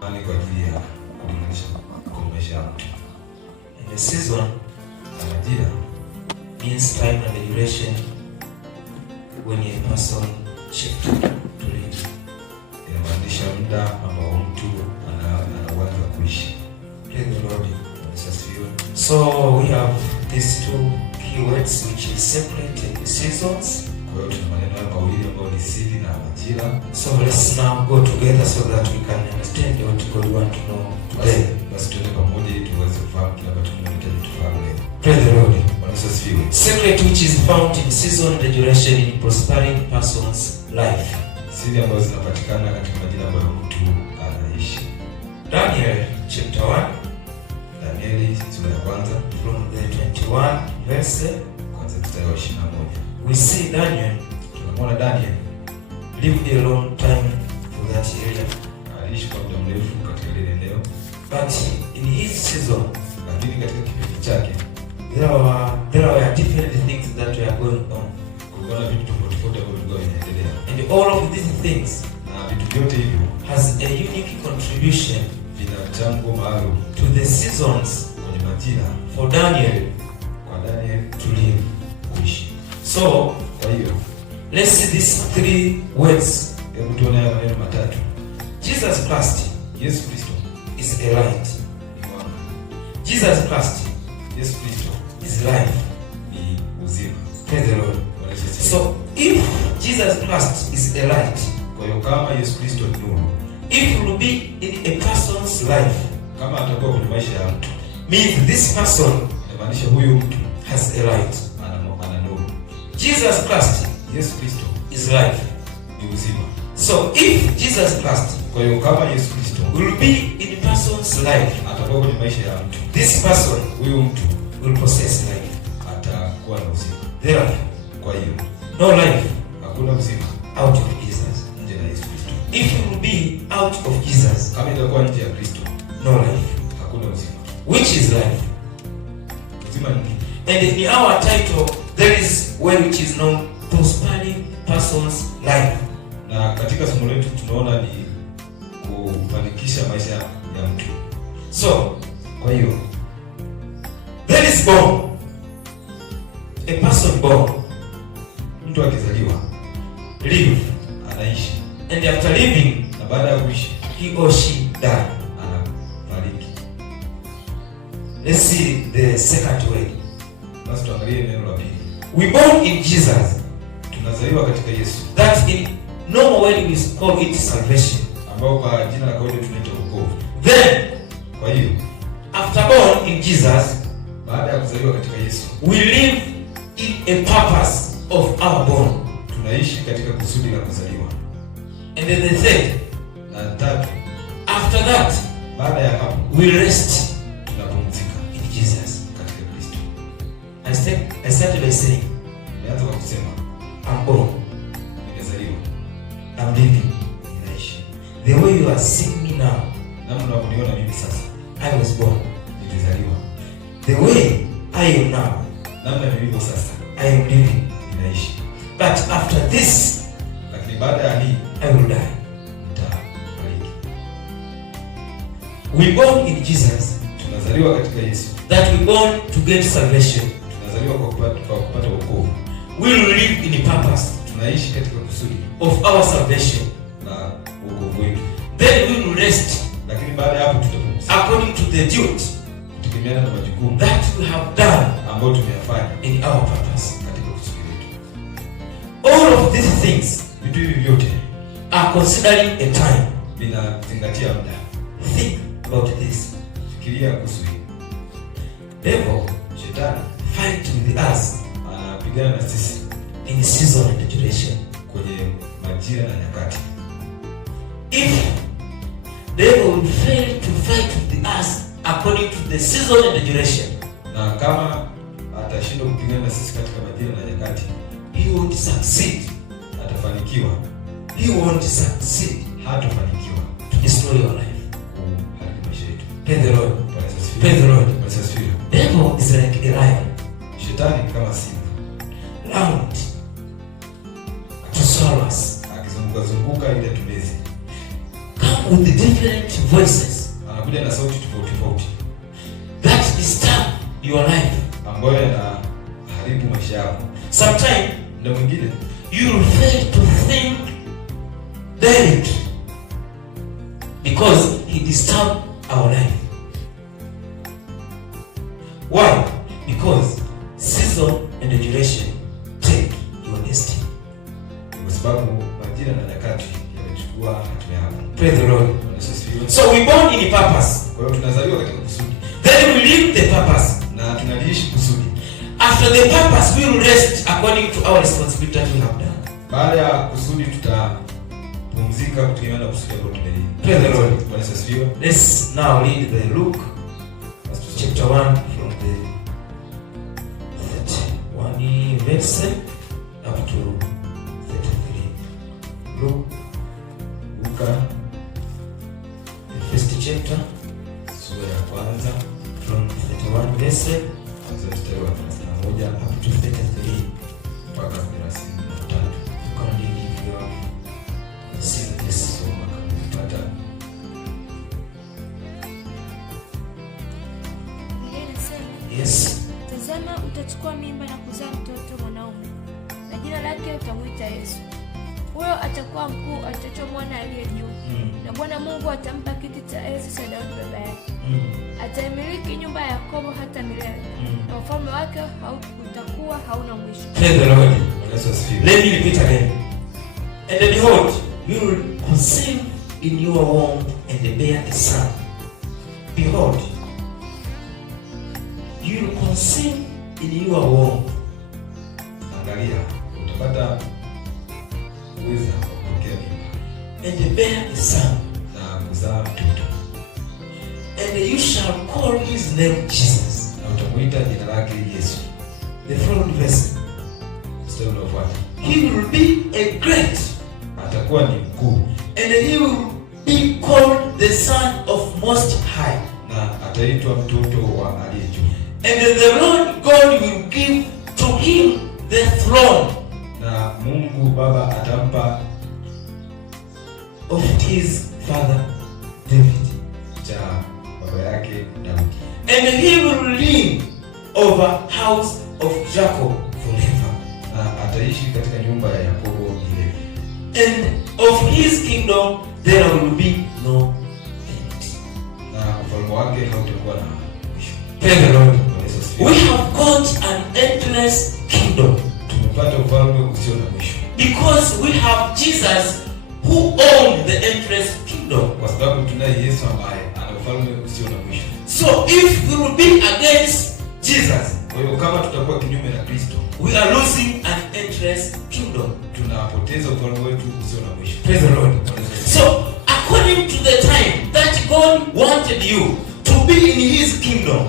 Kwa ajili ya kulinganisha kwa maisha ya mtu. And the season, majira, means time and the duration when a person shifts to live. Inamaanisha muda ambao mtu anaanza kuishi. Praise the Lord. So we have these two keywords which is separate and seasons. Kwa hiyo tuna maneno mawili ambayo ni season na majira. So let's now go together so that we can understand what God wants to know today. Basi tuende pamoja ili tuweze kufahamu kile ambacho tunahitaji tufahamu leo. Praise the Lord. Bwana asifiwe. Secret which is found in season and duration in prospering person's life. Siri ambazo zinapatikana katika majira ambayo mtu anaishi. Daniel chapter 1. Danieli sura ya kwanza From the 21 verse kwanza mstari wa 21. we see Daniel. Tunamwona Daniel lived a long time for that area. Aliishi kwa muda mrefu katika ile eneo. But in his season, lakini katika kipindi chake, there were different things that were going on. Kulikuwa na vitu tofauti tofauti ambavyo vilikuwa vinaendelea. And all of these things, na vitu vyote hivyo, has a unique contribution vina mchango maalum to the seasons kwenye majira for Daniel, kwa Daniel to live, kuishi. So, kwa hiyo, let's see these three words. Hebu tuone haya maneno matatu. Jesus Christ, Yesu Kristo, is a light. Ni mwanga. Jesus Christ, Yesu Kristo, is life. Ni uzima. Praise the Lord. So, if Jesus Christ is a light, kwa hiyo kama Yesu Kristo ni nuru, if it will be in a person's life, kama atakuwa kwenye maisha ya mtu, means this person, inamaanisha huyu mtu has a light. Ana nuru. Jesus Christ, Yesu Kristo, is life. Ni uzima. So if Jesus Christ, kwa hiyo kama Yesu Kristo will be in a person's life, atakuwa kwenye maisha ya mtu, this person, huyu mtu will possess life. atakuwa na uzima. Therefore, kwa hiyo no life, hakuna uzima out of Jesus. nje na Yesu Kristo. If you will be out of Jesus, kama itakuwa nje ya Kristo, no life. hakuna uzima. Which is life? Uzima ni nini? And in our title, there is one which is known prospering person's life. Na katika somo letu tunaona ni kufanikisha maisha ya mtu. So, kwa hiyo, there is born, a person born, mtu akizaliwa, live, anaishi, and after living, na baada ya kuishi, he or she die, anafariki. Let's see the second way. Basi tuangalie neno la pili. We born in Jesus, tunazaliwa katika Yesu. That in normal way we call it salvation, ambao kwa jina la kawaida tunaita wokovu. Then, kwa hiyo, after born in Jesus, baada ya kuzaliwa katika Yesu, we live in a purpose of our born. Tunaishi katika kusudi la kuzaliwa. And then the third, na tatu, after that, baada ya hapo, we rest, tunapumzika in Jesus, katika Kristo. I started by saying, nianza kwa kusema, I'm born, nimezaliwa, I'm living, ninaishi. The way you are seeing me now, namna unavyoiona mimi sasa, I was born, nilizaliwa. The way I am now, namna nilivyo sasa, I am living, ninaishi. But after this, lakini baada ya hii, I will die. Nitafariki. We born in Jesus, tunazaliwa katika Yesu. That we born to get salvation. Tunazaliwa kwa kupata wokovu. We will live in a purpose. Tunaishi katika kusudi of our salvation. Na wokovu wetu. Then we will rest. Lakini baada ya hapo tutapumzika. According to the duty. Kutegemeana na majukumu that we have done ambayo tumeyafanya in our purpose. Katika kusudi letu. All of these things, vitu hivi vyote, are considering a time. Vinazingatia muda. Think about this. Fikiria kuhusu hili. Devil, Shetani, fight with us. Anapigana na sisi in season and duration. Kwenye majira na nyakati. If devil will fail to fight with us according to the season and the duration, na kama atashindwa kupigana na sisi katika majira na nyakati, he won't succeed. Atafanikiwa. He won't succeed. Hatafanikiwa to destroy your life. Kuharibu maisha yetu. Praise the Lord. Praise the Lord. Devil is like a lion. Shetani ni kama simba. Round to swallow us. Akizunguka zunguka ili atumeze. Come with the different voices. Anakuja na sauti tofauti That disturb your life. ambayo yanaharibu maisha yako. Sometimes Ndio mwingine you will fail to think direct because he disturb our life. Why? Because season and duration take your destiny. kwa sababu majira na nyakati yamechukua hatima yako. Praise the Lord. So we born in a purpose. Kwa hiyo tunazaliwa katika kusudi. Then we live the purpose. Na tunaliishi kusudi. After the purpose we will rest according to our responsibility that we have done. Baada ya kusudi tutapumzika kutokana na kusudi ambalo tumelii. Praise the Lord. Bwana asifiwe. Let's now read the Luke chapter 1 from the 31 verse up to 33. Luka The first chapter sura ya kwanza from 31 verse kuanzia mstari wa 31 up to 33. mpaka 33. Kwa nini hivyo? Sisi Soma kama unapata. Yes. Tazama, utachukua mimba na kuzaa mtoto mwanaume, na jina lake utamwita Yesu. Huyo atakuwa mkuu, ataitwa Mwana aliye juu. Na Bwana Mungu atampa kiti cha enzi cha Daudi baba yake. Ataimiliki nyumba ya Yakobo hata milele. Na ufalme wake utakuwa hauna mwisho. Praise the Lord. Let Let me repeat again. And behold, you will conceive in your womb and bear a son. Behold, you will conceive in your womb. Angalia, utapata uwezo wa kupokea mimba And bear a son. na kuzaa mtoto. And you shall call his name Jesus. Na utamuita jina lake Yesu. The following verse. Mstari unaofuata. He will be a great, Atakuwa ni mkuu and he will be called the Son of Most High. na ataitwa mtoto wa aliye juu. And the Lord God will give to him the throne Na Mungu Baba atampa of his father David. cha baba yake Daudi. And he will reign over house of Jacob forever. Na ataishi katika nyumba ya Yakobo milele. And of his kingdom there will be no end. Na ufalme wake hautakuwa na mwisho. Praise the Lord. Yesu asifiwe. We have got an endless kingdom Tumepata ufalme usio na mwisho. because we have Jesus who owns the endless kingdom. Kwa sababu tunaye Yesu ambaye ana ufalme usio na mwisho. So if we will be against Jesus, Kwa hiyo kama tutakuwa kinyume na Kristo, we are losing an endless kingdom. tunapoteza ufalme wetu usio na mwisho. Praise the Lord. So according to the time that God wanted you to be in his kingdom,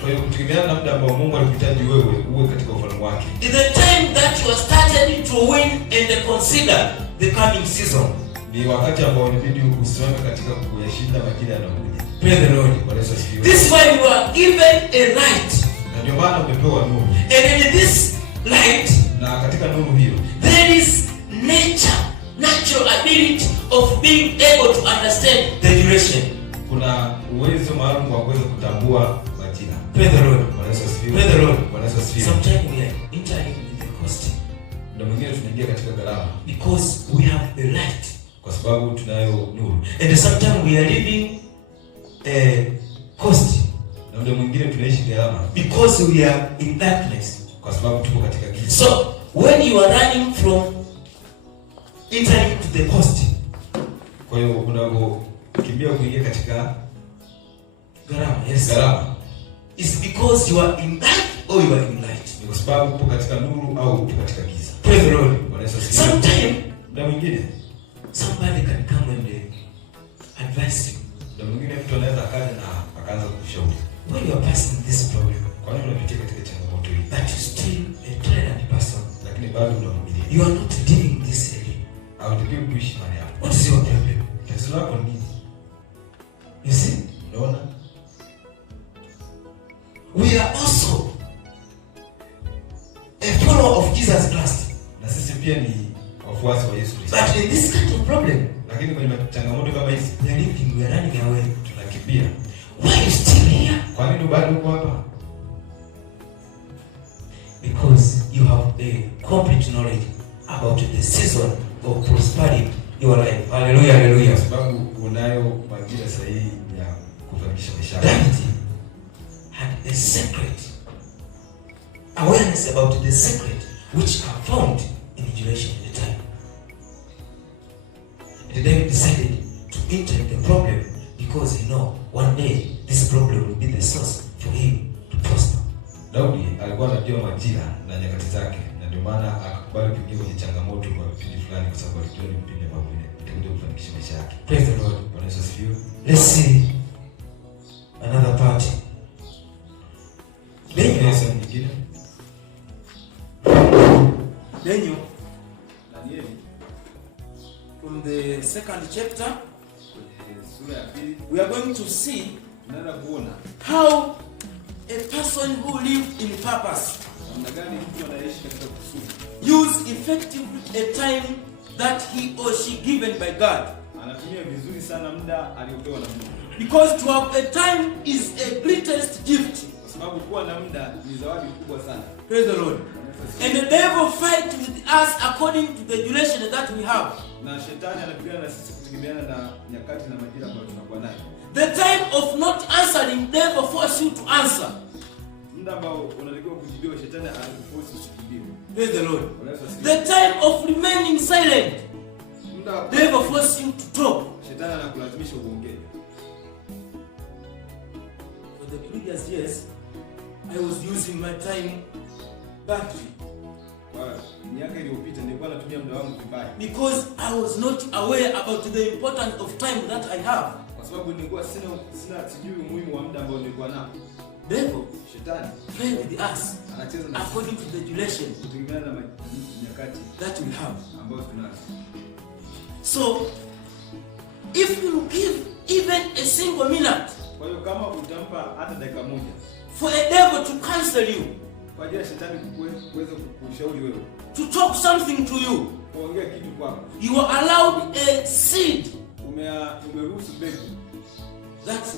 Kwa hiyo kutegemeana na muda ambao Mungu alikuhitaji wewe uwe katika ufalme wake, in the time that you are started to win and consider the coming season. ni wakati ambao inabidi usimame katika kuyashinda majira yanayokuja. Praise the Lord. Bwana Yesu asifiwe. This is why you are given a light, Na ndio maana umepewa nuru. and in this light Na katika nuru hiyo there is natural ability of being able to understand the duration. kuna uwezo maalum wa kuweza kutambua majira. Praise the Lord. Bwana Yesu asifiwe. Praise the Lord. Bwana Yesu asifiwe. Sometimes we are entering in the cost Ndio mwingine tunaingia katika gharama because we have a light, kwa sababu tunayo nuru. and sometimes we are living cost Na ndio mwingine tunaishi gharama because we are in darkness. kwa sababu tuko katika giza. So when you are running from entering to the cost, Kwa hiyo unapokimbia kuingia katika gharama, yes, gharama, it's because you are in dark or you are in light. ni kwa sababu upo katika nuru au upo katika giza. Praise the Lord. Bwana Yesu asifiwe. Sometimes Na mwingine somebody can come and advise you ndio mwingine mtu anaweza akaja na akaanza kukushauri. when you are passing this problem, Kwa nini unapitia katika changamoto hii? that you still a trained person. Lakini bado unamhubiria. You are not living this area. Hautakiwi kuishi mahali hapo. What is your problem? Tatizo lako ni nini? You see, Unaona? we are also a follower of Jesus Christ. Na sisi pia ni wafuasi wa Yesu Kristo. But in this kind of problem, Lakini kwenye changamoto kama hizi we are living, we are pia. Why you still here? Kwa nini bado uko hapa? Because you have a complete knowledge about the season of prosperity in your life. Hallelujah, hallelujah. Kwa sababu unayo majira sahihi ya kufanikisha maisha yako. David had a secret, awareness about the secret which are found in the duration of the time. And David decided to enter the problem because he know one day this problem will be the source for him to prosper. Daudi alikuwa anajua majira na nyakati zake, na ndio maana akakubali kuingia kwenye changamoto kwa kipindi fulani, kwa sababu alijua ni kipindi ambapo itakuja kufanikisha maisha yake. Praise the Lord. Bwana Yesu asifiwe. Let's see another part. Daniel, from the second chapter, we are going to see how a person who lives in purpose use effectively a time that he or she given by God. Because to have a time is a greatest gift. Praise the Lord. And the devil fights with us according to the duration that we have. The time of not answering, devil force you to answer. Praise the Lord. The time of remaining silent, devil force you to talk. For the previous years, I was using my time badly. Because I was not aware about the importance of time that I have. Devil play with us according to the duration that we have. So, if you give even a single minute for a devil to cancel you, to talk something to you, you are allowed a seed that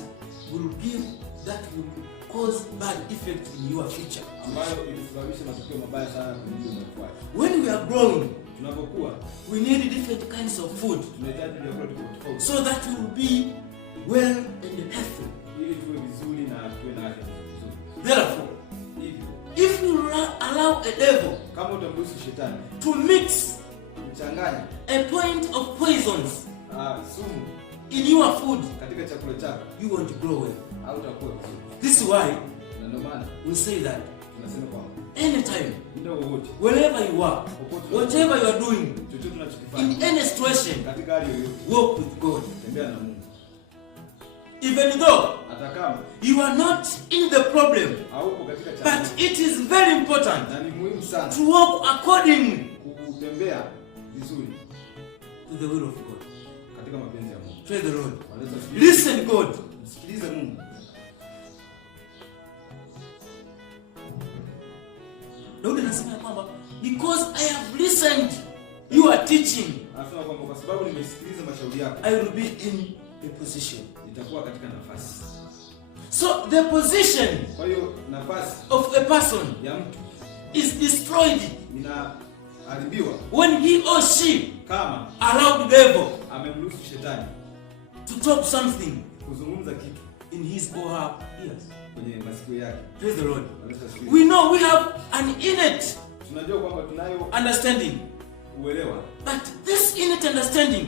will give, that will cause bad effect in your future. When we are growing, we need different kinds of food so that we will be well and healthy. Therefore, if you allow a devil to mix a point of poisons in your food, you won't grow well. This is why we say that anytime, wherever you are, whatever you are doing, in any situation, walk with God. Even though you are not in the problem, but it is very important to walk according to the will of God. Praise the Lord. Listen, God. Because I have listened, you are teaching, I will be in a position. So the position of a person is destroyed when he or she allowed the devil to talk something in his or her ears. Praise the Lord. We know we have an innate understanding, but this innate understanding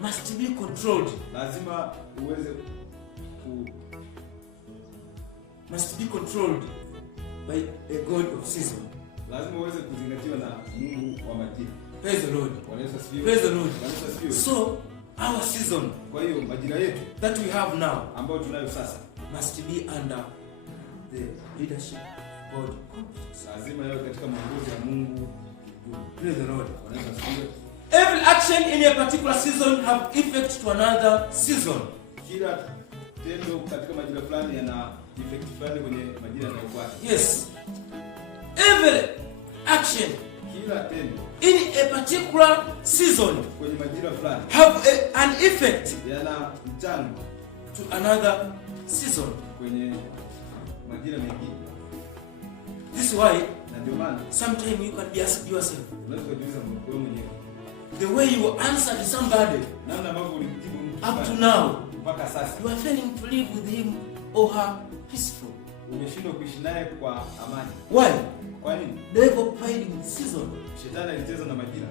must be controlled. Must be controlled by a God of season. Praise the Lord. Praise the Lord. So our season that we have now must be under the leadership of God. Praise the Lord. Every action in a particular season have effect to another season. Yes. Every action in a particular season have an effect to another season. kwenye majira mengine. This is why Na ndio maana sometimes you can be asked yourself, unaweza kujiuliza wewe mwenyewe, the way you answered somebody namna ambavyo ulimjibu mtu up to now, mpaka sasa, you are failing to live with him or her peaceful. umeshindwa kuishi naye kwa amani. Why? Kwa nini? Devil played in season. Shetani alicheza na majira.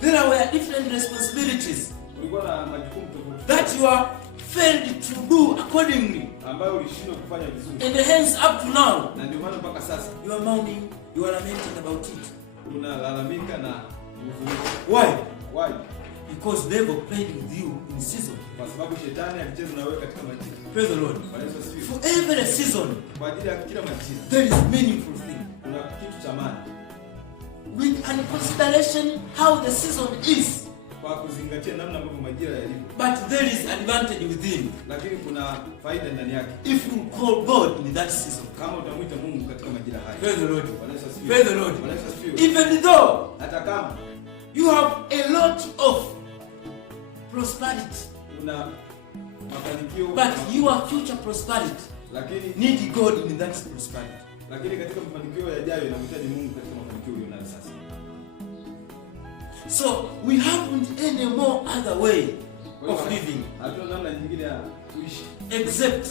There were different responsibilities Ulikuwa na majukumu tofauti that you are failed to do accordingly, ambayo ulishindwa kufanya vizuri. and hence up to now Na ndio maana mpaka sasa you are mourning, you are lamenting about it. unalalamika na kuhuzunika. Why? Why? Because devil played with you in season. Kwa sababu shetani alicheza na wewe katika majira. Praise the Lord. Bwana Yesu asifiwe. For every season Kwa ajili ya kila majira there is meaningful thing. kuna kitu cha maana. With an consideration how the season is, Kwa kuzingatia namna ambavyo majira yalivyo. but there is advantage within. Lakini kuna faida ndani yake. If you call God in that season. Kama utamwita Mungu katika majira haya. Praise the Lord. Bwana Yesu asifiwe. Praise the Lord. Bwana Yesu asifiwe. Even though Hata kama you have a lot of prosperity, una mafanikio but your future prosperity lakini need God in that prosperity. katika mafanikio yajayo inahitaji Mungu katika mafanikio ulionayo sasa. So we haven't any more other way of living Hatuna namna nyingine ya kuishi except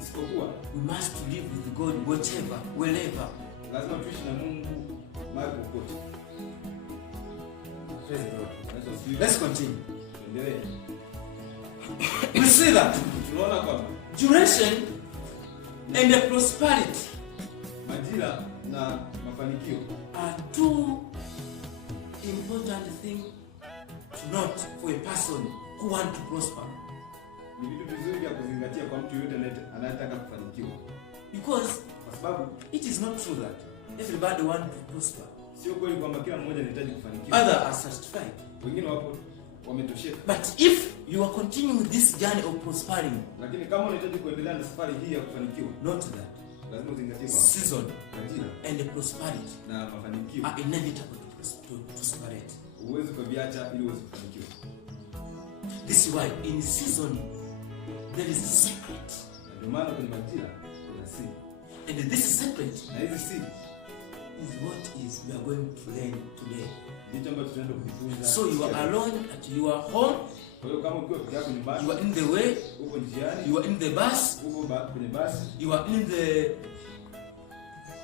isipokuwa we must live with God whatever, wherever. lazima tuishi na Mungu mahali popote. Praise the Lord. Bwana Yesu asifiwe. Let's continue. Endelee. We see that Tunaona kwamba duration and the prosperity majira na mafanikio are two important things to note for a person who wants to prosper. ni vitu vizuri vya kuzingatia kwa mtu yote anayetaka kufanikiwa. Because Kwa sababu it is not true that everybody wants to prosper. sio kweli kwamba kila mmoja anahitaji kufanikiwa. Others are satisfied. Wengine wapo wametosheka. But if you are continuing this journey of prospering, Lakini kama unahitaji kuendelea na safari hii ya kufanikiwa, note that lazima uzingatie kwamba season majira and the prosperity na mafanikio are inevitable to separate. uweze kuviacha ili uweze kufanikiwa. This is why in season there is a secret, Na ndio maana kwenye majira kuna siri. and this secret Na hizi siri is what is we are going to learn today. ndicho ambacho tunaenda kujifunza. So you are alone at your home, Kwa hiyo kama ukiwa peke yako nyumbani, you are in the way, uko njiani, you are in the bus, uko kwenye basi, you are in the,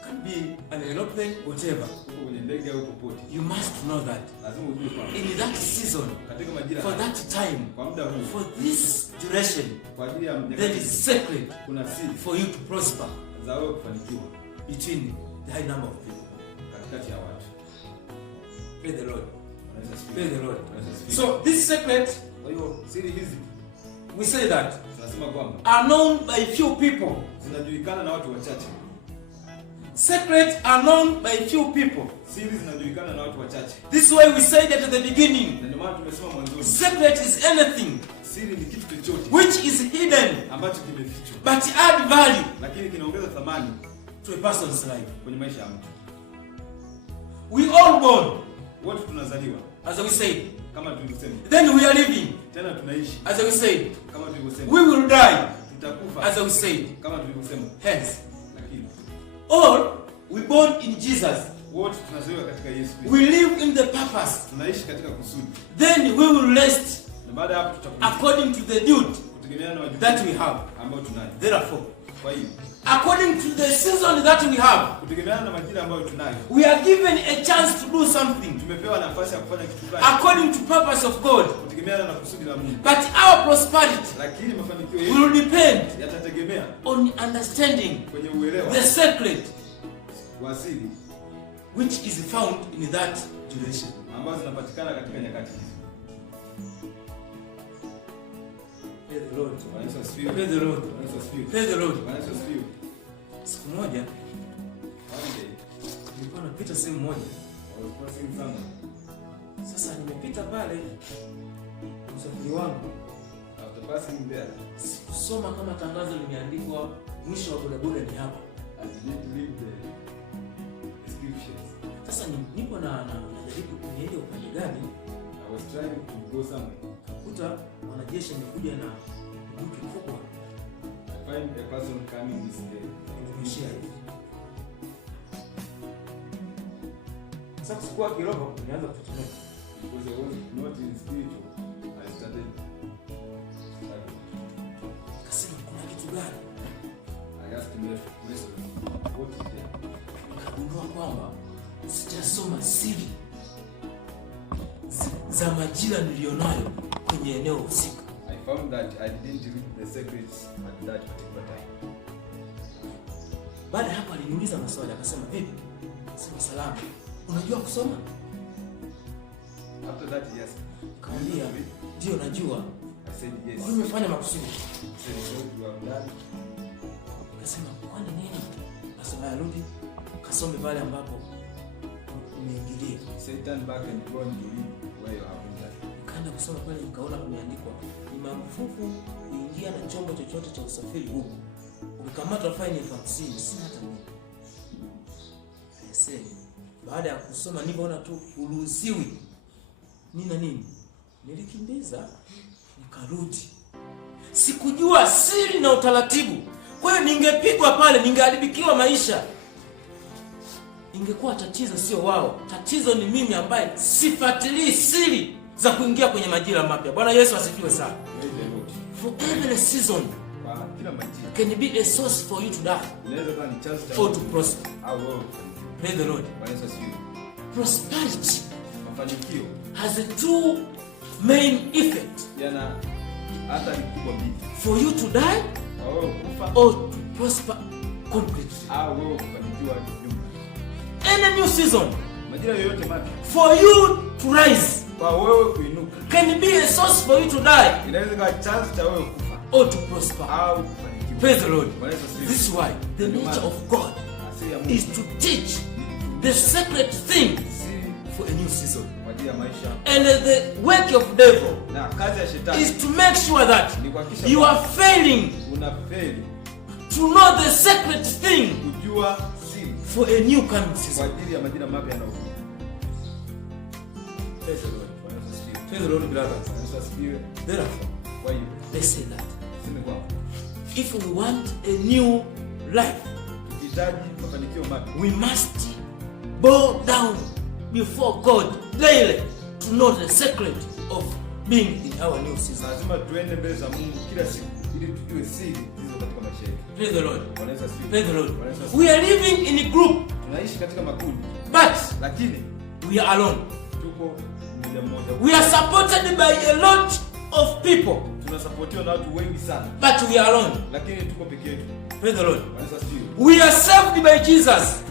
can be an aeroplane, whatever. uko kwenye ndege au popote, You must know that lazima ujue kwamba in that season, katika majira for that time, kwa muda huu, for this duration, kwa ajili ya there is secret kuna siri for you to prosper za wewe kufanikiwa between the high number of people. katikati ya watu. Praise the Lord. Unaweza sikia. Praise the Lord. Unaweza sikia. So this secret, Kwa hiyo siri hizi we say that tunasema kwamba are known by few people. zinajulikana na watu wachache. Secrets are known by few people. Siri zinajulikana na watu wachache. This is why we said at the beginning, Na ndio maana tumesema mwanzoni, secret is anything siri ni kitu chochote which is hidden ambacho kimefichwa but add value lakini kinaongeza thamani to a person's life. kwenye maisha ya mtu. We all born, Wote tunazaliwa as we said, kama tulivyosema, then we are living, tena tunaishi as we said, kama tulivyosema, we will die, tutakufa as we said. kama tulivyosema, Hence, lakini all we born in Jesus. wote tunazaliwa katika Yesu Kristo. We live in the purpose. Tunaishi katika kusudi. Then we will rest Na baada ya hapo tutakufa according to the duty kutegemeana na wajibu that we have. ambao tunayo. Therefore, Kwa hiyo according to the season that we have, kutegemeana na majira ambayo tunayo, we are given a chance to do something tumepewa nafasi ya kufanya kitu fulani according to purpose of God. kutegemeana na kusudi la Mungu. But our prosperity Lakini mafanikio yetu will depend yatategemea on understanding kwenye uelewa the secret wa asili which is found in that duration. ambazo zinapatikana katika nyakati hizi. Praise the Lord. Bwana Yesu asifiwe. Praise the Lord. Bwana Yesu asifiwe. Praise the Lord. Bwana Yesu asifiwe. Siku moja One day, nilikuwa napita sehemu moja. I was passing somewhere. Sasa nimepita pale usafiri wangu, After passing there, sikusoma kama tangazo limeandikwa mwisho wa bodaboda ni hapa. I didn't read the descriptions. Sasa nipo najaribu niende upande gani, I was trying to go somewhere. kuta unakuta wanajeshi wamekuja na bunduki kubwa. Find a person coming this day. Inaishia hivi. Sasa sikuwa kiroho nianza kutetemeka. Because I was not in spiritual, I started. Kasema kuna kitu gani? I asked Mason, what is there? Nikagundua kwamba sijasoma siri za majira nilionayo kwenye eneo husika. I found that I didn't read the secrets at that particular time. Baada hapo aliniuliza maswali akasema, vipi? Sema salama. Unajua kusoma? After that, yes. Nikamwambia, ndio najua. I said yes. Kwa umefanya makusudi. I said so, you have done. Akasema, kwani nini? Akasema, rudi kasome pale ambapo umeingilia. He said turn back and go and read where you have done. Nikaenda kusoma pale nikaona kumeandikwa ni marufuku kuingia na chombo chochote cha usafiri huko. Ukikamata faini 50, sina hata mimi. Aisee. Baada ya kusoma nilipoona tu uruhusiwi nini, nilikimbiza nikarudi. Sikujua siri na utaratibu. Kwa hiyo ningepigwa pale, ningeharibikiwa maisha. Ingekuwa tatizo sio wao. Tatizo ni mimi ambaye sifuatilii siri za kuingia kwenye majira mapya. Bwana Yesu asifiwe sana. For every season can be a source for you to die or to prosper. Praise the Lord. Prosperity has a two main effect. For you to die or to prosper completely. Any new season for you to rise can be a source for you to die or to prosper. Praise the Lord. This is why the nature of God is to teach the secret thing for a new season. And the work of the devil is to make sure that you are failing to know the secret thing for a new coming season. Praise the Lord. Praise the Lord, brothers. Therefore, they say that if we want a new life, we must bow down before God daily to know the secret of being in our new season. Praise the Lord. Praise the Lord. We are living in a group, but we are alone. We are supported by a lot of people, but we are alone. Praise the Lord. We are saved by Jesus.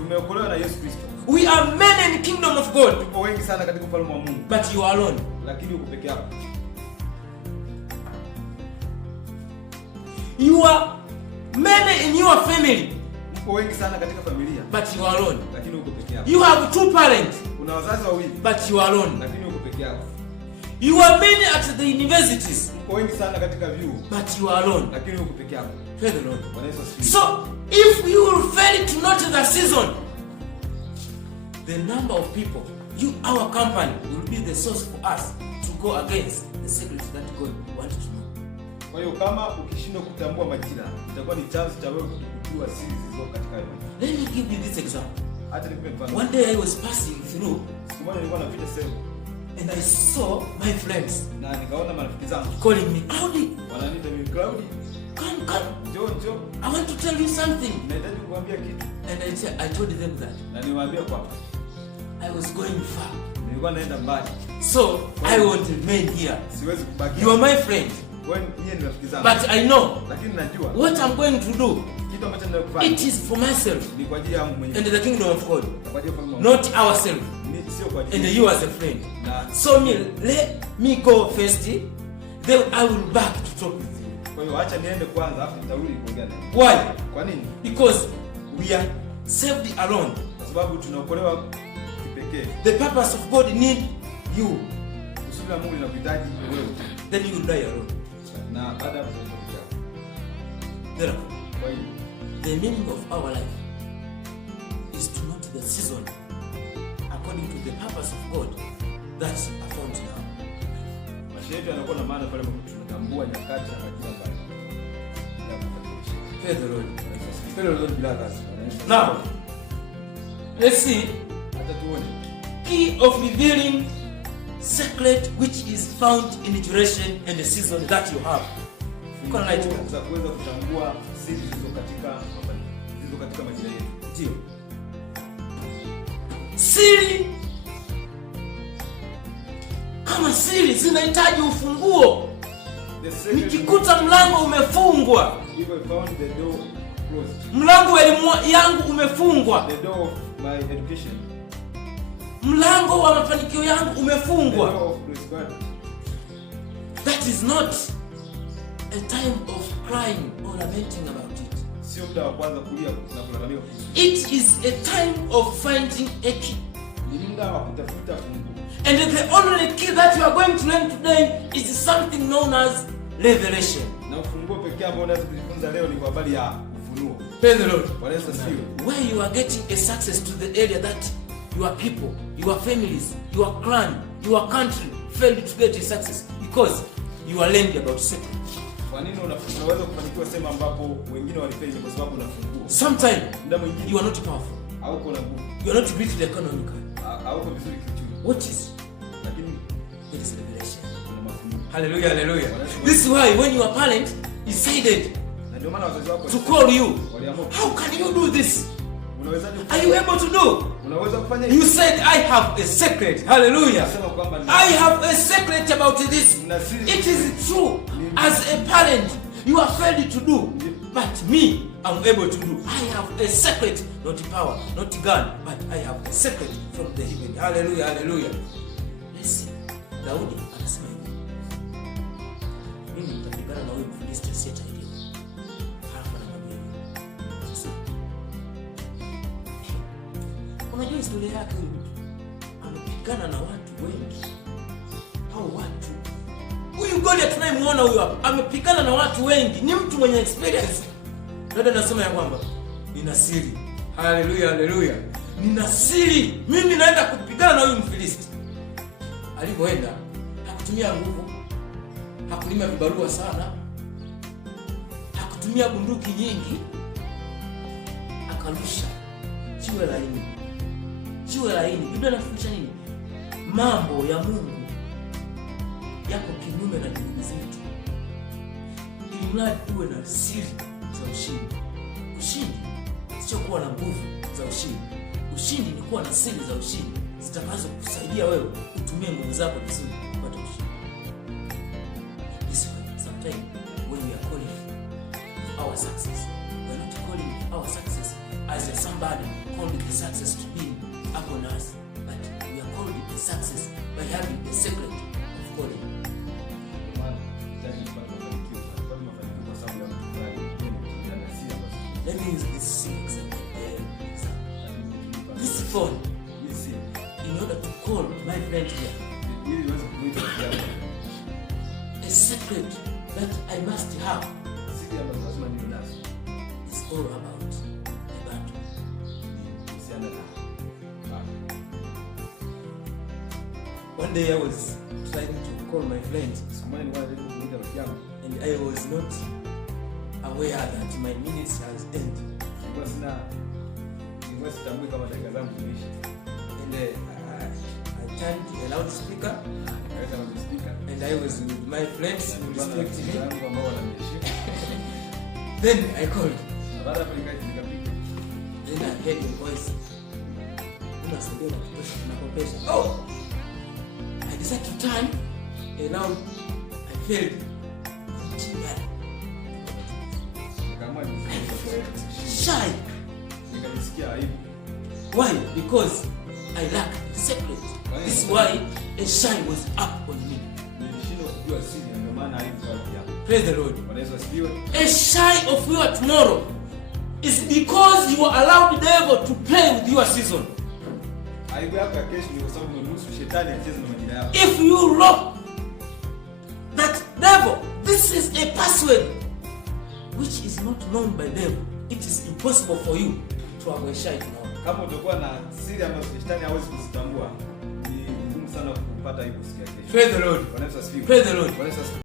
We are many in the kingdom of God, but you are alone. You are many in your family, but you are alone. You have two parents, but you are alone. You are many at the universities, but you are alone. Praise the Lord. So, if you will fail to notice the season, the number of people, our company, will be the source for us to go against the secrets that God wants to know. Kwa hiyo kama ukishindwa kutambua majira, itakuwa ni chance cha wewe kujua siri zilizo katika hiyo. Let me give you this example. Hata nikupe mfano. One day I was passing through, siku moja nilikuwa napita sehemu, and I saw my friends, na nikaona marafiki zangu calling me, Cloudy. Wananiita mimi Cloudy. Come. Njoo. I want to tell you something. Nahitaji kukuambia kitu. And I told them that. Na niwaambia kwamba I was going far. Nilikuwa naenda mbali. So I won't remain here. Siwezi kubaki. You are my friend. But I know what I'm going to do. It is for myself and the kingdom of God, not ourselves and you as a friend. So let me go first, then I will back to talk with you. Why? Because we are saved alone. The purpose of God needs you. Then you will die alone. Therefore, the meaning of our life is to note the season according to the purpose of God that's found now. Mafundisho yetu yanakuwa na maana pale ambapo tunatambua nyakati na majira mbalimbali. Praise the Lord. Praise the Lord, brothers. Now, let's see. Hata tuone. Key of revealing secret which is found in the duration and the season that you have. Kuna light za kuweza kutambua siri zilizo katika majira yetu. Ndio. Siri kama siri zinahitaji ufunguo. Nikikuta mlango umefungwa, if I found the door closed, mlango wa elimu yangu umefungwa, the door of my education, mlango wa mafanikio yangu umefungwa, the door of prosperity, that is not a time of crying or lamenting about it. Sio muda wa kwanza kulia na kulalamika kuhusu. It is a time of finding a key. Ni muda wa kutafuta funguo. And the only key that you are going to learn today is something known as revelation. Na ufunguo pekee ambao unaweza kujifunza leo ni kwa habari ya ufunuo. Praise the Lord. Bwana Yesu asifiwe. Where you are getting a success to the area that your people, your families, your clan, your country failed to get a success because you are learning about secret. Kwa nini unaweza kufanikiwa sema ambapo wengine walifeli kwa sababu unafunguo? Sometimes Muda mwingine you are not powerful. hauko na nguvu. You are not built economically. Hauko vizuri kiuchumi. What is? Lakini It is revelation. kuna mafunuo. Hallelujah, hallelujah. This is why when your parent decided Na ndio maana wazazi wako to call you, waliamua. how can you do this? Unawezaje? Are you able to do? Unaweza kufanya You hivi? said, I have a secret. Hallelujah. Sema kwamba I have a secret about this. na siri. It is true. As a parent, you are failed to do. But me, I'm able to do. I have a secret. Not power, not gun, but I have a secret from the heaven. Hallelujah, hallelujah. Let's see. Daudi anasema hivi. Mimi nitapigana na huyu Mfilisti asiyetaidiwa. Halafu anamwambia hivi. Sasa, unajua historia yake huyu mtu? Amepigana na watu wengi. Hao watu. Huyu Goliath tunayemuona huyu hapa, amepigana na watu wengi. Ni mtu mwenye experience. Dada anasema ya kwamba nina siri. Hallelujah, hallelujah. Nina siri. Mimi naenda kupigana na huyu Mfilisti. Alipoenda, hakutumia nguvu. Hakulima vibarua sana. Hakutumia bunduki nyingi. Akarusha jiwe laini. Jiwe laini. Biblia inafundisha nini? Mambo ya Mungu yako kinyume na juhudi zetu. Ili mradi uwe na siri za ushindi. Ushindi sio kuwa na nguvu za ushindi. Ushindi ni kuwa na siri za ushindi zitakazo kusaidia wewe utumie nguvu zako vizuri kupata ushindi. This way, sometimes when we are calling our success, we are not calling our success as a somebody called the success to be upon us, but we are called the success by having the secret of calling. Let me use this example. This phone, in order to call my friend here, a secret that I must have is all about the battle. One day I was trying to call my friend, and I was not aware that my minutes has ended. And I turned a loudspeaker, and I was with my friends who respect me. Then I called. Then I heard a voice. Oh! I decided to turn around. I felt shy. Why? Because I lack the secret. This is why a shy was up on me. Praise the Lord. A shy of your tomorrow is because you allowed the devil to play with your season. If you lock that devil, this is a password which is not known by devil. It is impossible for you to have a shy tomorrow. Kama utakuwa na siri ambazo shetani hawezi kuzitambua, ni ngumu ngumu sana kupata hivyo siku ya kesho. Praise the Lord. Bwana Yesu asifiwe. Praise the Lord. Bwana Yesu asifiwe.